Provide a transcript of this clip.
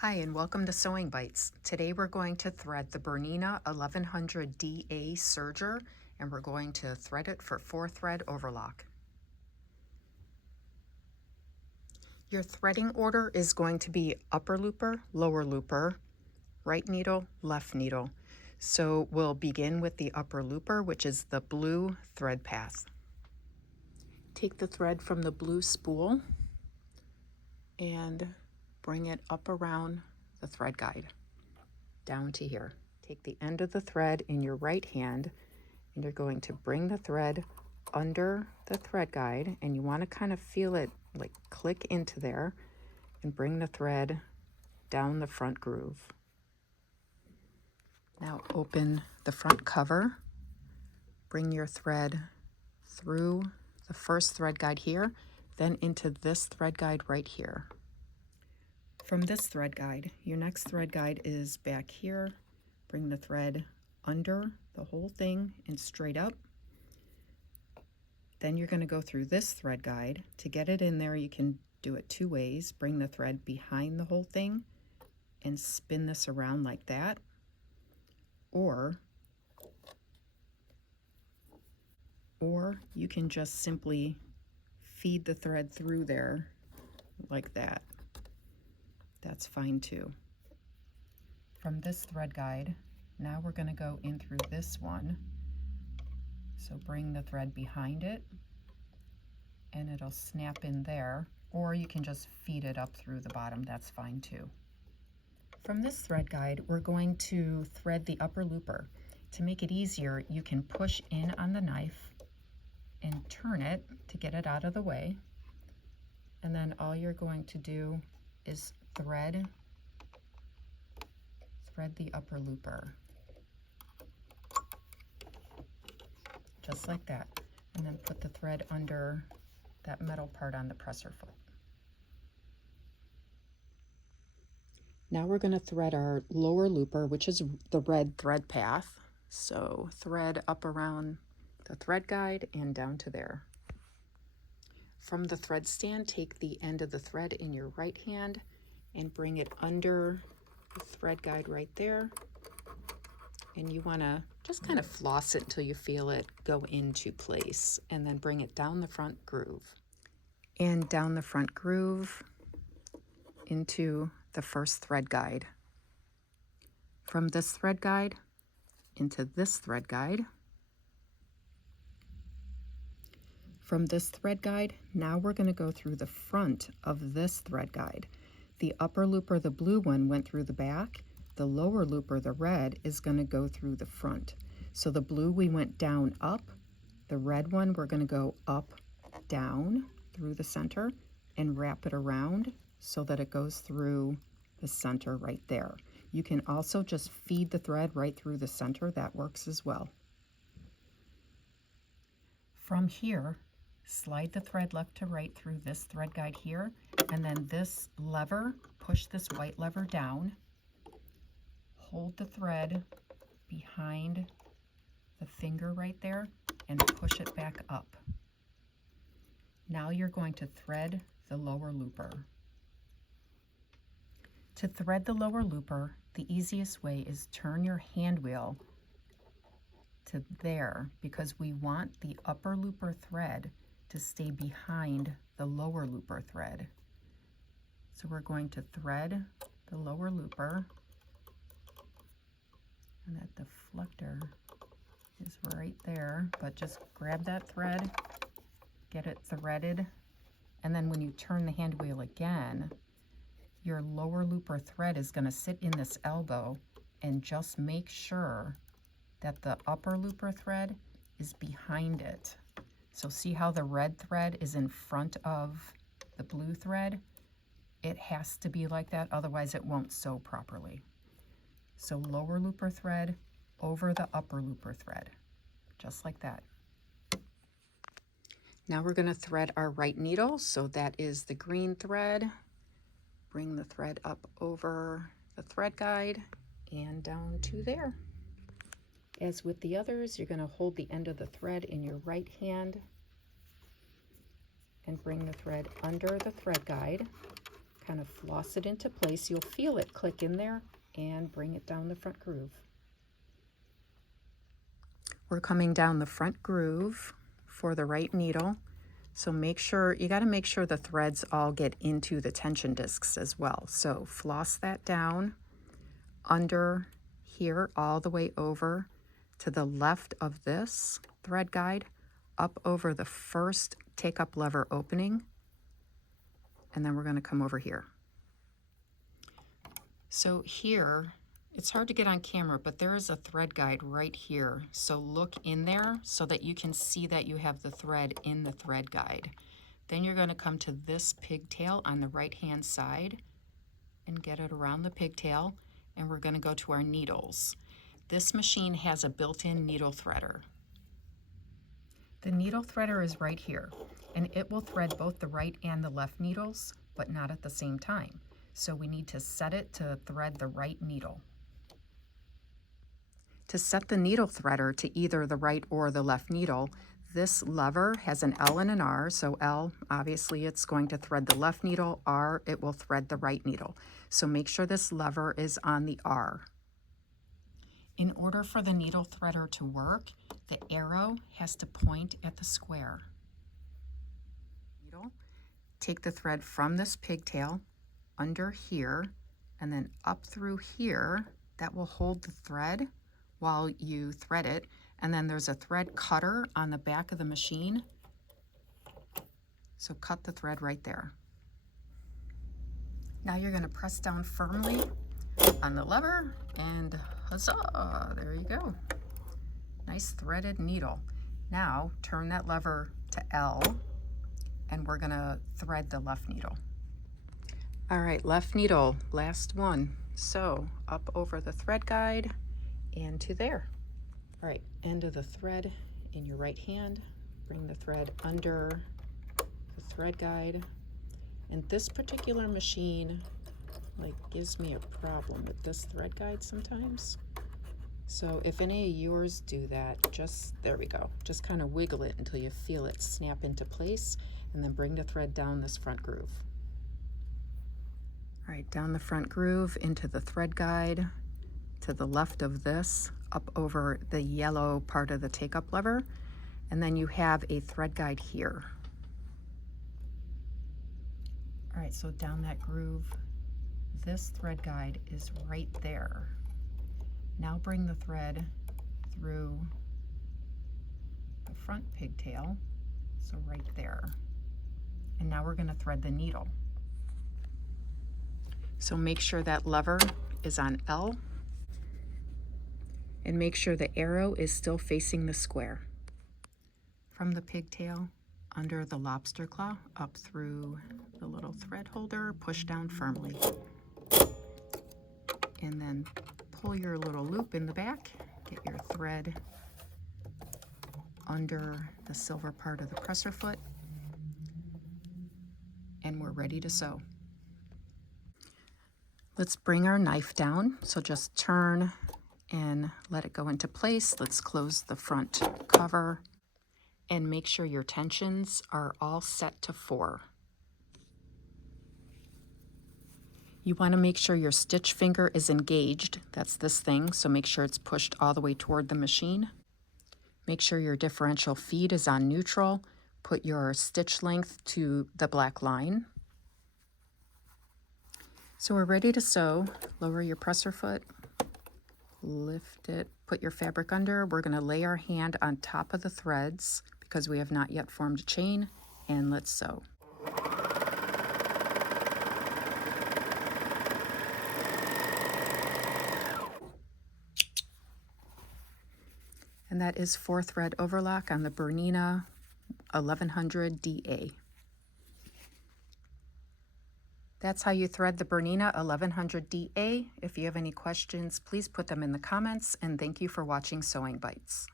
Hi and welcome to Sewing Bites. Today we're going to thread the Bernina 1100DA Serger and we're going to thread it for 4-thread overlock. Your threading order is going to be upper looper, lower looper, right needle, left needle. So we'll begin with the upper looper, which is the blue thread path. Take the thread from the blue spool and bring it up around the thread guide down to here. Take the end of the thread in your right hand and you're going to bring the thread under the thread guide, and you want to kind of feel it like click into there and bring the thread down the front groove. Now open the front cover, bring your thread through the first thread guide here, then into this thread guide right here. From this thread guide, your next thread guide is back here. Bring the thread under the whole thing and straight up. Then you're going to go through this thread guide. To get it in there, you can do it two ways. Bring the thread behind the whole thing and spin this around like that. Or you can just simply feed the thread through there like that. That's fine too. From this thread guide, now we're going to go in through this one. So bring the thread behind it and it'll snap in there, or you can just feed it up through the bottom. That's fine too. From this thread guide, we're going to thread the upper looper. To make it easier, you can push in on the knife and turn it to get it out of the way. And then all you're going to do is thread the upper looper. Just like that. And then put the thread under that metal part on the presser foot. Now we're going to thread our lower looper, which is the red thread path. So thread up around the thread guide and down to there. From the thread stand, take the end of the thread in your right hand and bring it under the thread guide right there. And you want to just kind of floss it until you feel it go into place, and then bring it down the front groove. And down the front groove into the first thread guide. From this thread guide into this thread guide. From this thread guide, now we're going to go through the front of this thread guide. The upper looper, the blue one, went through the back. The lower looper, the red, is going to go through the front. So the blue, we went down, up. The red one, we're going to go up, down through the center and wrap it around so that it goes through the center right there. You can also just feed the thread right through the center. That works as well. From here, slide the thread left to right through this thread guide here, and then this lever, push this white lever down. Hold the thread behind the finger right there and push it back up. Now you're going to thread the lower looper. To thread the lower looper, the easiest way is turn your hand wheel to there, because we want the upper looper thread to stay behind the lower looper thread. So we're going to thread the lower looper, and that deflector is right there, but just grab that thread, get it threaded, and then when you turn the hand wheel again, your lower looper thread is going to sit in this elbow, and just make sure that the upper looper thread is behind it. So see how the red thread is in front of the blue thread? It has to be like that, otherwise it won't sew properly. So lower looper thread over the upper looper thread, just like that. Now we're going to thread our right needle, so that is the green thread. Bring the thread up over the thread guide and down to there. As with the others, you're going to hold the end of the thread in your right hand and bring the thread under the thread guide, kind of floss it into place. You'll feel it click in there and bring it down the front groove. We're coming down the front groove for the right needle. So make sure, you got to make sure the threads all get into the tension discs as well. So floss that down under here all the way over to the left of this thread guide, up over the first take-up lever opening, and then we're going to come over here. So here, it's hard to get on camera, but there is a thread guide right here. So look in there so that you can see that you have the thread in the thread guide. Then you're going to come to this pigtail on the right-hand side and get it around the pigtail, and we're going to go to our needles. This machine has a built-in needle threader. The needle threader is right here, and it will thread both the right and the left needles, but not at the same time. So we need to set it to thread the right needle. To set the needle threader to either the right or the left needle, this lever has an L and an R. So L, obviously it's going to thread the left needle. R, it will thread the right needle. So make sure this lever is on the R. In order for the needle threader to work, the arrow has to point at the square. Needle, take the thread from this pigtail under here and then up through here. That will hold the thread while you thread it. And then there's a thread cutter on the back of the machine. So cut the thread right there. Now you're going to press down firmly on the lever and huzzah, there you go. Nice threaded needle. Now turn that lever to L and we're going to thread the left needle. All right, left needle, last one. So up over the thread guide and to there. All right, end of the thread in your right hand. Bring the thread under the thread guide. And this particular machine gives me a problem with this thread guide sometimes. So if any of yours do that, there we go. Just kind of wiggle it until you feel it snap into place, and then bring the thread down this front groove. All right, down the front groove into the thread guide to the left of this, up over the yellow part of the take-up lever, and then you have a thread guide here. All right, so down that groove, this thread guide is right there. Now bring the thread through the front pigtail, so right there. And now we're going to thread the needle. So make sure that lever is on L, and make sure the arrow is still facing the square. From the pigtail, under the lobster claw, up through the little thread holder, push down firmly. And then pull your little loop in the back, get your thread under the silver part of the presser foot, and we're ready to sew. Let's bring our knife down. So just turn and let it go into place. Let's close the front cover and make sure your tensions are all set to 4. You want to make sure your stitch finger is engaged. That's this thing, so make sure it's pushed all the way toward the machine. Make sure your differential feed is on neutral. Put your stitch length to the black line. So we're ready to sew. Lower your presser foot, lift it, put your fabric under. We're going to lay our hand on top of the threads because we have not yet formed a chain, and let's sew. And that is 4-thread overlock on the Bernina 1100DA. That's how you thread the Bernina 1100DA. If you have any questions, please put them in the comments, and thank you for watching Sewing Bites.